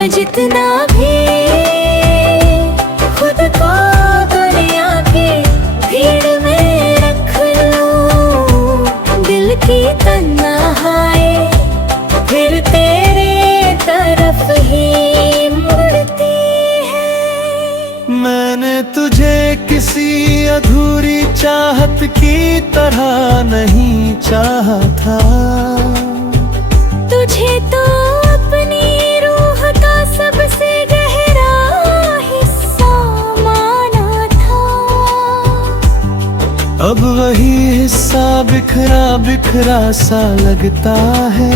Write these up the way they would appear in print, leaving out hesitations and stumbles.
जितना भी खुद को दुनिया की भीड़ में रख लूं, दिल की तन्हाई फिर तेरे तरफ ही मुड़ती है। मैंने तुझे किसी अधूरी चाहत की तरह नहीं चाहा था, तुझे तो अपनी रूह का सबसे गहरा हिस्सा माना था। अब वही हिस्सा बिखरा बिखरा सा लगता है,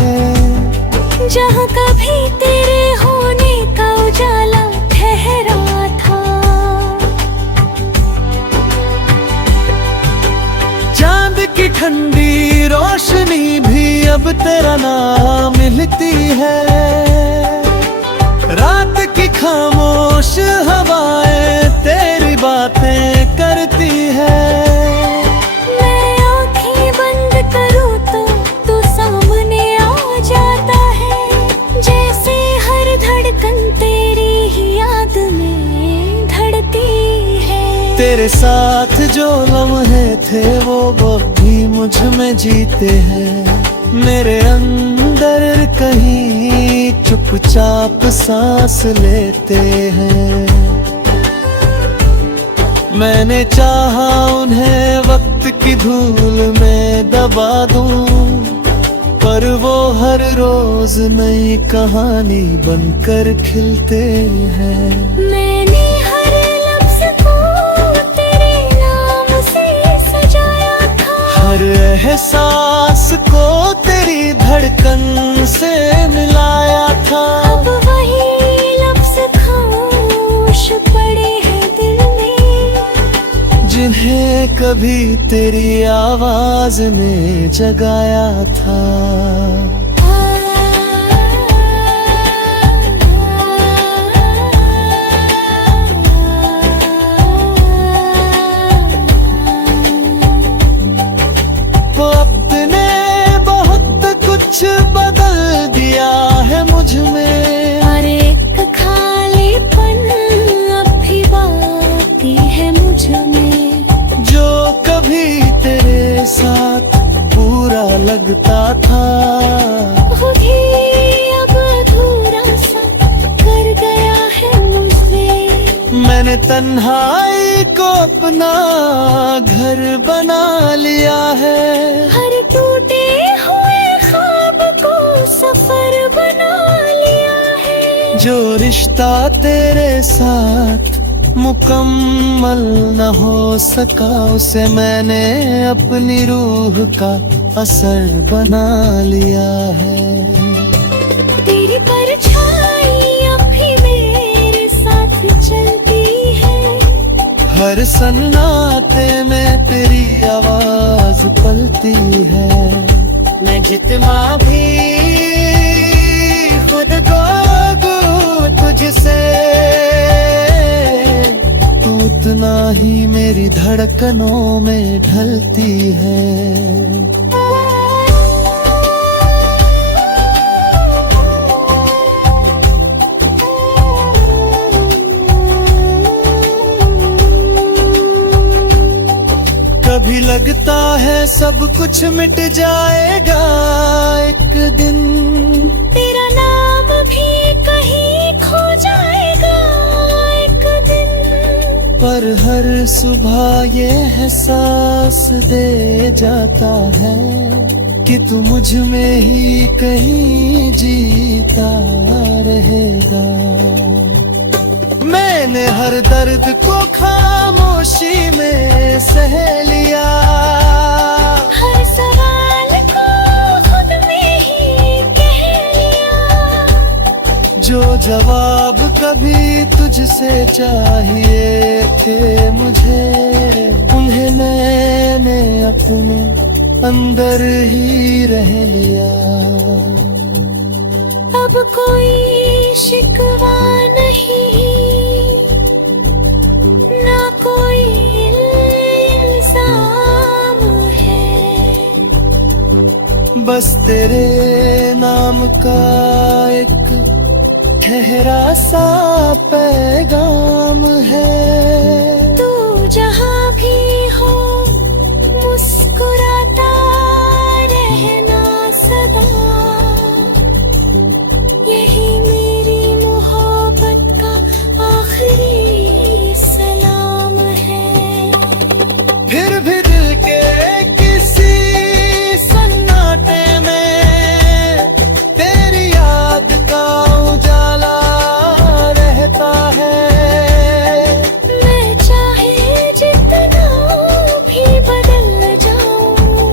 जहाँ कभी तेरे होने का उजाला ठहरा था। चांद की ठंडी रोशनी भी अब तेरा नाम मिलती है, रात की खामोश हवाएं तेरी बातें करती है। मैं आँखें बंद करूँ तो तू सामने आ जाता है, जैसे हर धड़कन तेरी ही याद में धड़ती है। तेरे साथ जो लम्हे थे वो भी मुझ में जीते हैं, मेरे अंदर कहीं चुपचाप सांस लेते हैं। मैंने चाहा उन्हें वक्त की धूल में दबा दूं, पर वो हर रोज नई कहानी बनकर खिलते हैं। मैंने हर लफ्ज को तेरे नाम से सजाया था, हर एहसास को तेरी धड़कन से मिलाया था। अब वही लफ्ज खामोश पड़े हैं दिल में, जिन्हें कभी तेरी आवाज ने जगाया था। वो अपने बहुत कुछ बदल दिया है मुझ में, और एक खालीपन अब भी बाकी है मुझ में, जो कभी तेरे साथ पूरा लगता था, खुद ही अब अधूरा सा कर गया है मुझसे। मैंने तन्हाई को अपना घर बना लिया है, हर टूटे हुए ख्वाब को सफर बना लिया है। जो रिश्ता तेरे साथ मुकम्मल न हो सका, उसे मैंने अपनी रूह का असर बना लिया है। तेरी परछाई अब भी मेरे साथ चलती है, हर सन्नाटे में तेरी आवाज पलती है। मैं जितना भी खुद को दूं तुझसे, तू उतना ही मेरी धड़कनों में ढलती है। कभी लगता है सब कुछ मिट जाएगा एक दिन, तेरा नाम भी कहीं खो जाएगा एक दिन, पर हर सुबह ये एहसास दे जाता है कि तू मुझ में ही कहीं जीता रहेगा। मैंने हर दर्द को खामोशी में सह लिया, हर सवाल को खुद में ही कह लिया, जो जवाब कभी तुझसे चाहिए थे मुझे, उन्हें मैंने अपने अंदर ही रह लिया। अब कोई शिकवा नहीं, ना कोई इल्जाम है, बस तेरे नाम का एक ठहरा सा पैगाम है। तू जहाँ भी हो मुस्कुराता रहना सदा, यही मेरी मोहब्बत का आखिरी सलाम है। फिर भी दिल के किसी सन्नाटे में तेरी याद का उजाला रहता है। मैं चाहे जितना भी बदल जाऊं,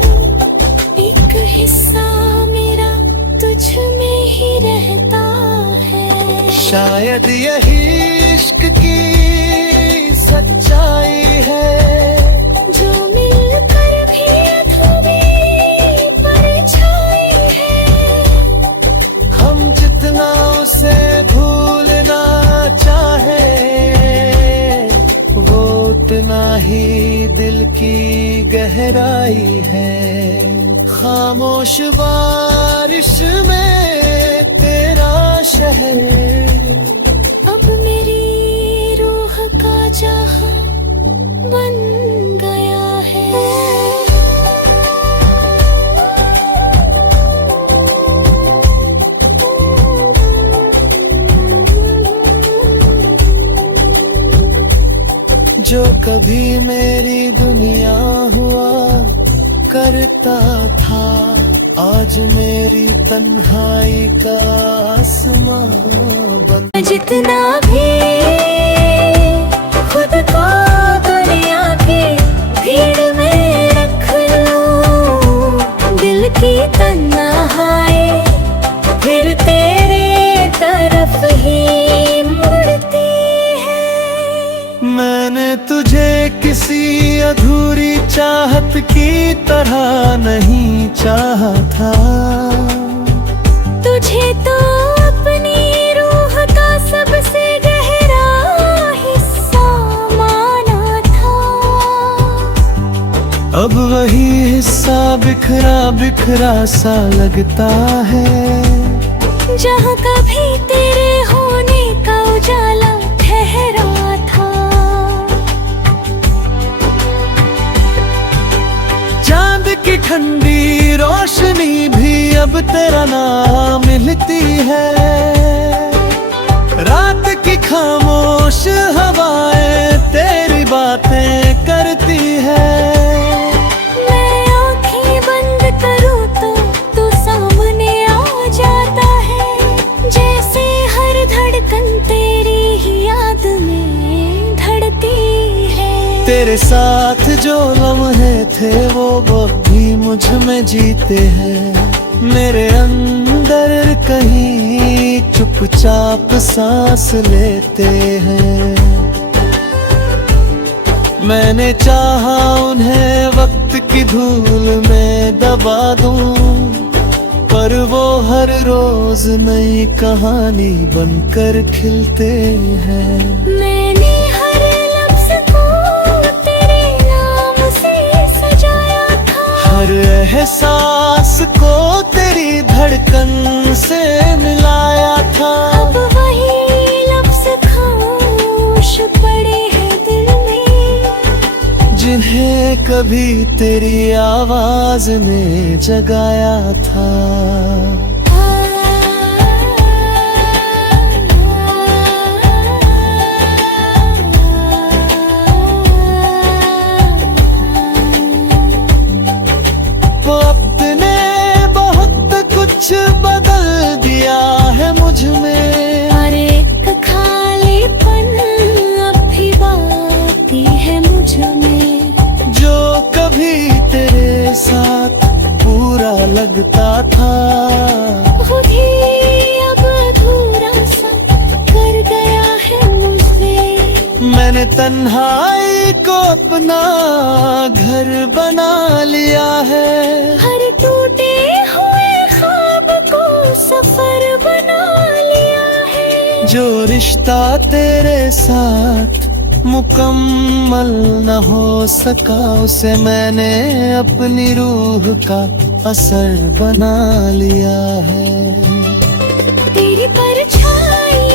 एक हिस्सा मेरा तुझ में ही रहता है। शायद यही इश्क की सच्चाई है, जो मिलकर भी अधूरी परछाई है। हम जितना उसे भूलना चाहे वो उतना ही दिल की गहराई है। खामोश बारिश में तेरा शहर अब मेरी रूह का जहां बन गया है। जो कभी मेरी दुनिया हुआ करता था, आज मेरी तन्हाई का आसमां बन। जितना भी खुद को दुनिया की भीड़ में रख लूं, दिल की तन्हाई फिर तेरे तरफ ही मुड़ती है। मैंने तुझे किसी अधूरी चाहत की तरह नहीं चाहा था। तुझे तो अपनी रूह का सबसे गहरा हिस्सा माना था। अब वही हिस्सा बिखरा बिखरा सा लगता है। जहाँ कभी तेरे होने का उजाला ठहरा था। चांद की ठंडी रोशनी भी अब तेरा नाम मिलती है। रात की खामोश हवाएं तेरी बातें करती है। मैं आँखें बंद करूँ तो तू सामने आ जाता है। जैसे हर धड़कन तेरी ही याद में धड़ती है। तेरे साथ जो लम्हे थे वो भी मुझ में जीते हैं। मेरे अंदर कहीं चुपचाप सांस लेते हैं। मैंने चाहा उन्हें वक्त की धूल में दबा दूं, पर वो हर रोज नई कहानी बनकर खिलते हैं। मैंने हर लफ्ज को तेरे नाम से सजाया था। हर एहसास को तेरी धड़कन से मिलाया था। अब वही लफ्ज खामोश पड़े हैं दिल में, जिन्हें कभी तेरी आवाज ने जगाया था। वक्त ने बहुत कुछ बदल दिया है मुझ में। और एक खालीपन अब भी बाकी है मुझ में। जो कभी तेरे साथ पूरा लगता था, खुद ही अब अधूरा सा कर गया है मुझसे। मैंने तन्हाई को अपना घर बना लिया है। हर टूटे हुए ख्वाब को सफर बना लिया है। जो रिश्ता तेरे साथ मुकम्मल न हो सका, उसे मैंने अपनी रूह का असर बना लिया है। तेरी परछाई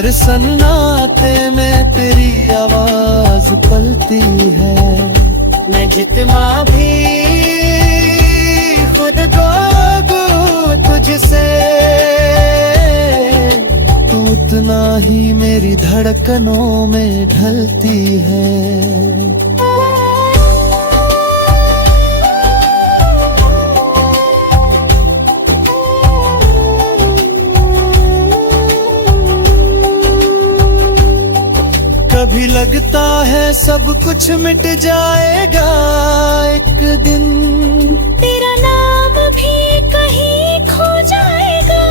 हर सन्नाटे में तेरी आवाज पलती है। मैं जितना भी खुद को दूं तुझसे, तू उतना ही मेरी धड़कनों में ढलती है। कभी लगता है सब कुछ मिट जाएगा एक दिन, तेरा नाम भी कहीं खो जाएगा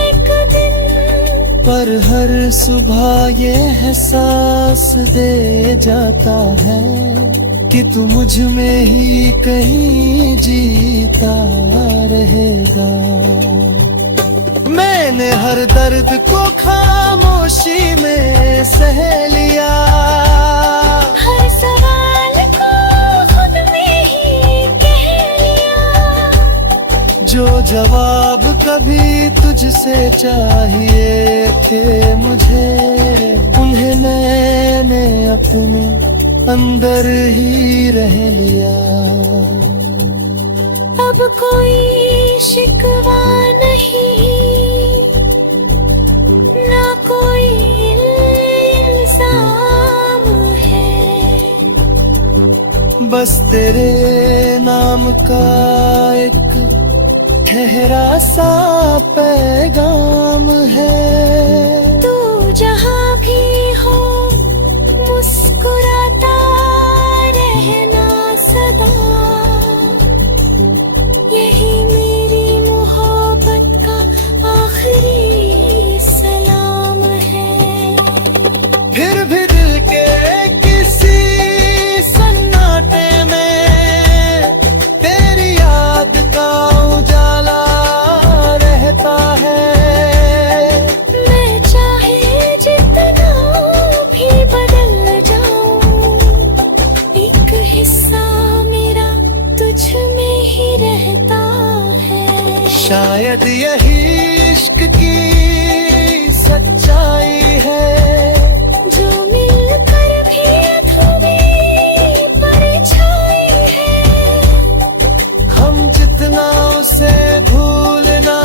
एक दिन। पर हर सुबह ये एहसास दे जाता है कि तू मुझ में ही कहीं जीता रहेगा। मैंने हर दर्द को खामोशी में सह लिया, हर सवाल को खुद में ही कह लिया। जो जवाब कभी तुझसे चाहिए थे मुझे, उन्हें मैंने अपने अंदर ही रह लिया। अब कोई शिकवा नहीं, ना कोई इल्जाम है, बस तेरे नाम का एक ठहरा सा पैगाम है। तू जहाँ भी हो मुस्कुराता रहना सदा, यही मेरी मोहब्बत का आखिरी सलाम है। फिर भी दिल के किसी सन्नाटे में तेरी याद का उजाला रहता है। मैं चाहे जितना भी बदल जाऊं, एक हिस्सा मेरा तुझ में ही रहता है। शायद यही इश्क की सच्चाई है, जो मिलकर भी अधूरी परछाई है। हम जितना उसे भूलना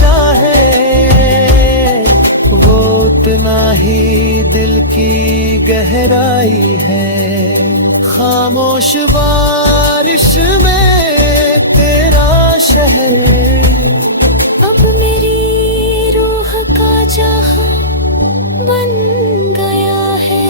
चाहे, वो उतना ही दिल की गहराई है। खामोश बारिश में तेरा शहर, अब मेरी रूह का जहां बन गया है।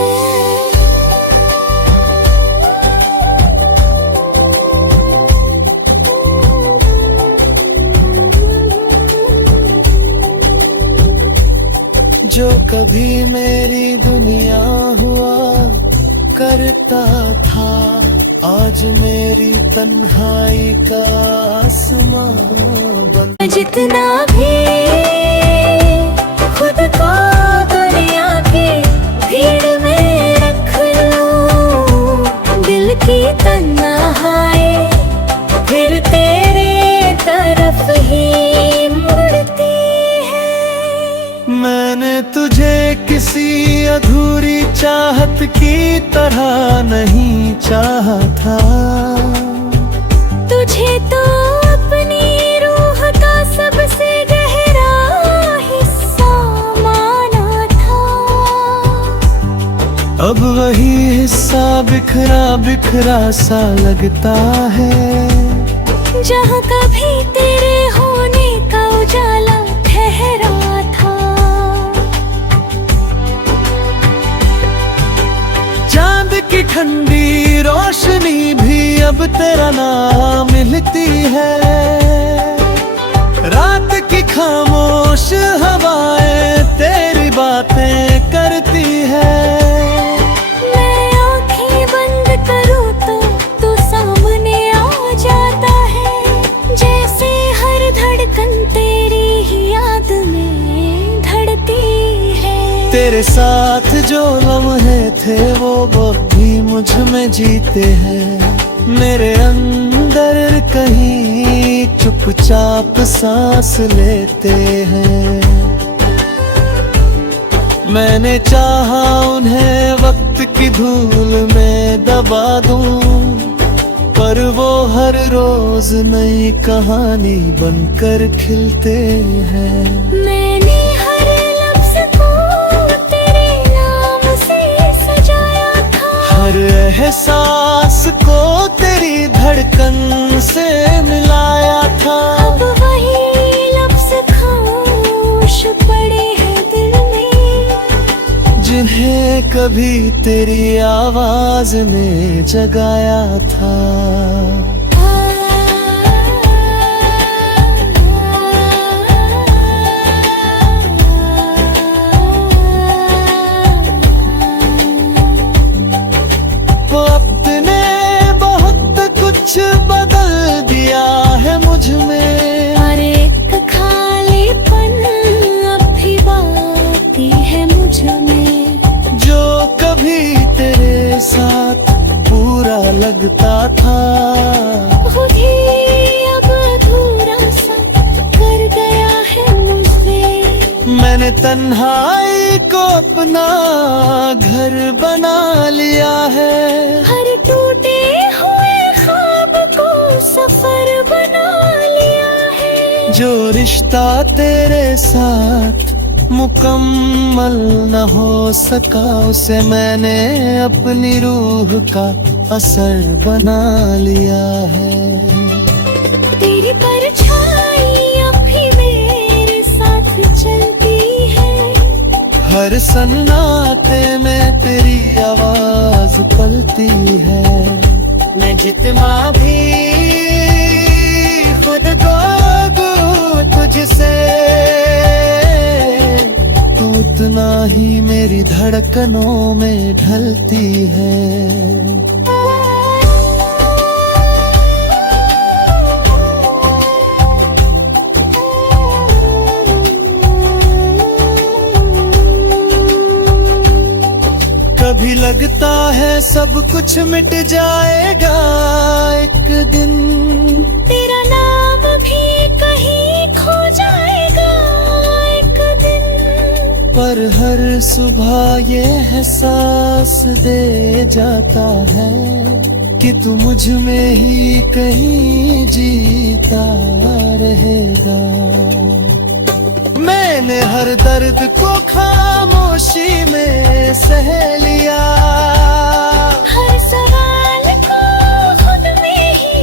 जो कभी मेरी दुनिया हुआ करता था, आज मेरी तन्हाई का आसमां बन। जितना भी खुद को दुनिया की भीड़ में रख लूं, दिल की तन्हाई फिर तेरे तरफ ही मुड़ती है। मैंने तुझे किसी अधूरी चाहत की तरह नहीं चाहा था, तुझे तो अपनी रूह का सबसे गहरा हिस्सा माना था। अब वही हिस्सा बिखरा बिखरा सा लगता है। जहाँ कभी तेरे होने का उजाला ठहरा था, चांद की ठंडी रोशनी भी अब तेरा नाम मिलती है। रात की खामोश हवाएं तेरी बातें करती है। मैं आँखें बंद करूँ तो तू सामने आ जाता है। जैसे हर धड़कन तेरी ही याद में धड़ती है। तेरे साथ जो लम्हे थे वो भी मुझ में जीते हैं। मेरे अंदर कहीं चुपचाप सांस लेते हैं। मैंने चाहा उन्हें वक्त की धूल में दबा दूं, पर वो हर रोज नई कहानी बनकर खिलते हैं। मैंने हर लफ्ज को तेरे नाम से सजाया था, हर एहसास को तेरी धड़कन से मिलाया था। अब वही लफ्ज खामोश पड़े हैं दिल में, जिन्हें कभी तेरी आवाज ने जगाया था। वो अपने बहुत कुछ बदल दिया है मुझ में, और एक खालीपन अब भी बाकी है मुझ में, जो कभी तेरे साथ पूरा लगता था। खुद ही अब अधूरा सा कर गया है मुझसे। मैंने तन्हाई को अपना घर बना लिया है, हर टूटे हुए ख्वाब को सफर बना लिया है, जो रिश्ता तेरे साथ मुकम्मल न हो सका, उसे मैंने अपनी रूह का असर बना लिया है। तेरी परछाई अब भी मेरे साथ चलती है, हर सन्नाटे में तेरी आवाज पलती है। मैं जितना भी खुद को दूं तुझसे, तू उतना ही मेरी धड़कनों में ढलती है। कभी लगता है सब कुछ मिट जाएगा एक दिन, तेरा नाम भी कहीं खो जाएगा एक दिन, पर हर सुबह ये एहसास दे जाता है कि तू मुझ में ही कहीं जीता रहेगा। मैंने हर दर्द को खामोशी में सह लिया, हर सवाल को खुद में ही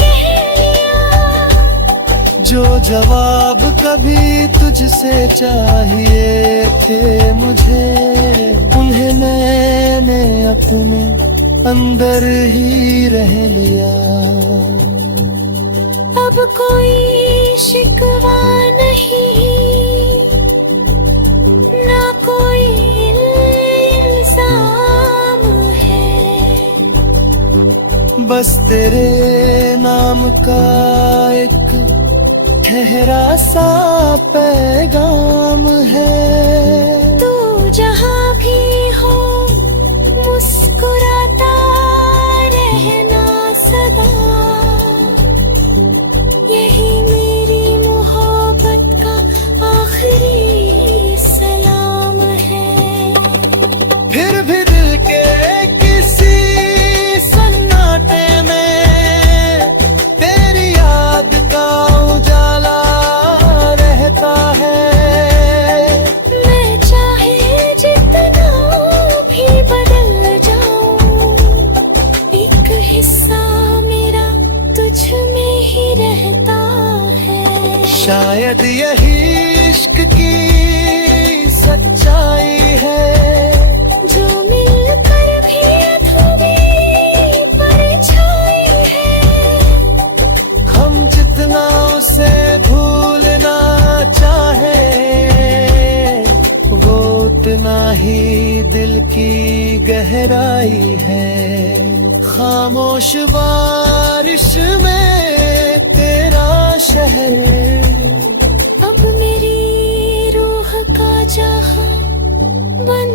कह लिया, जो जवाब कभी तुझसे चाहिए थे मुझे, उन्हें मैंने अपने अंदर ही रह लिया। अब कोई शिकवा नहीं, ना कोई इल्जाम है, बस तेरे नाम का एक ठहरा सा पैगाम है। तू जहाँ भी हो मुस्कुराता रहना सदा, यही मेरी मोहब्बत का आखिरी सलाम है। फिर भी दिल के किसी सन्नाटे में तेरी याद का उजाला रहता है। मैं चाहे जितना भी बदल जाऊं, एक हिस्सा मेरा तुझ में ही रहता है। शायद यही इश्क की सच्चाई है, जो मिलकर भी अधूरी परछाई है। हम जितना उसे भूलना चाहे, वो उतना ही दिल की गहराई है। खामोश बारिश में तेरा शहर, अब मेरी रूह का जहां बन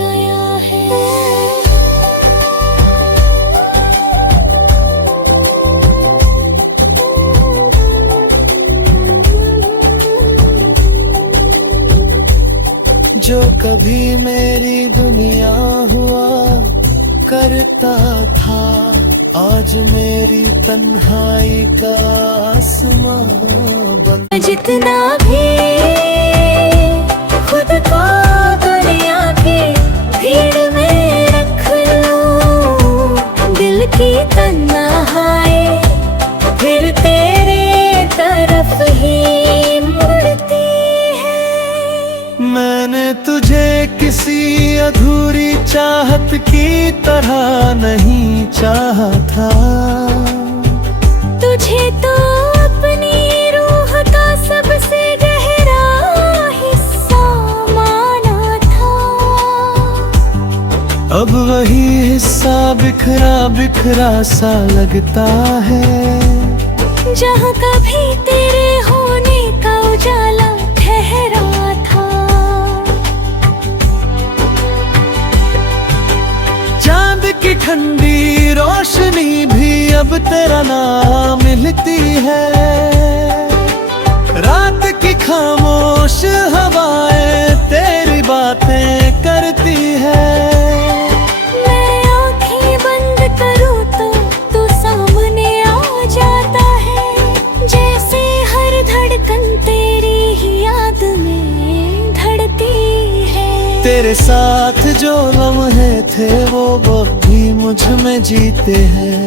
गया है। जो कभी मेरी दुनिया हुआ करता था, आज मेरी तन्हाई का आसमां बन। जितना भी खुद को दुनिया की भीड़ में रख लूं, दिल की तन्हाई फिर तेरे तरफ ही मुड़ती है। मैंने तुझे किसी अधूरी चाहत की तरह नहीं चाहा था, तुझे तो अपनी रूह का सबसे गहरा हिस्सा माना था। अब वही हिस्सा बिखरा बिखरा सा लगता है, जहाँ कभी तेरे होने का उजाला ठहरा था। चांद की ठंडी रोशनी भी अब तेरा नाम मिलती है, रात की खामोश हवाएं तेरी बातें करती है। मैं आँखें बंद करूँ तो तू सामने आ जाता है, जैसे हर धड़कन तेरी ही याद में धड़ती है। तेरे साथ जो लम्हे थे वो भी मुझ में जीते हैं,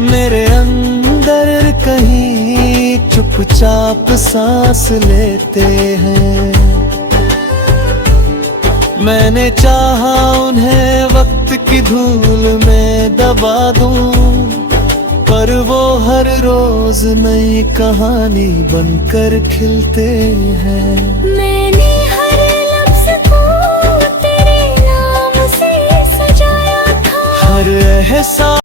मेरे अंदर कहीं चुपचाप सांस लेते हैं। मैंने चाहा उन्हें वक्त की धूल में दबा दूं, पर वो हर रोज नई कहानी बनकर खिलते हैं। मैंने हर लफ्ज़ को तेरे नाम से सजाया था, हर एहसास